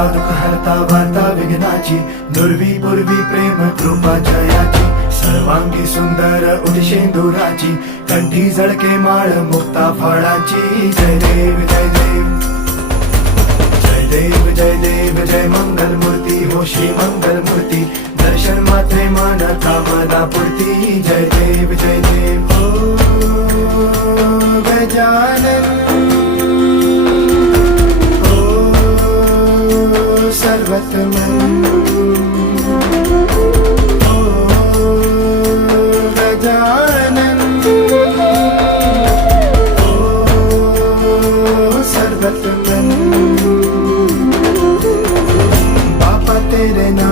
हरता दुःख हरता वार्ता विघ्नाची, दुर्वी पूर्वी प्रेम कृपा जयाची, सर्वांगी सुंदर उदिशेंदुराची, कंठी झळके माळ मुक्ता फळाची. जय देव जय देव जय देव जय देव जय मंगल मूर्ती हो श्री मंगल मूर्ती, दर्शन मात्रे मन कामना पूर्ती. जय देव जय देव हो गजानन हो सर्वतमन हो गजानन हो सर्वतमन. तेरे नाम